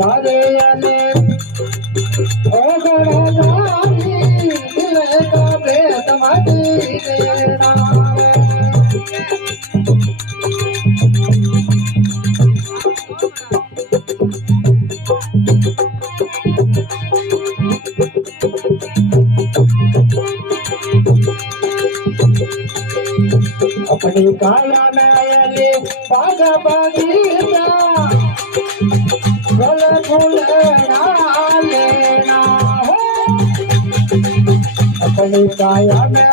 दारे अने ओगड़दानी दिले का भेद माटी देना अपनी काया में आयली बागा बगीचा फल फूल लेना हो अपनी काया में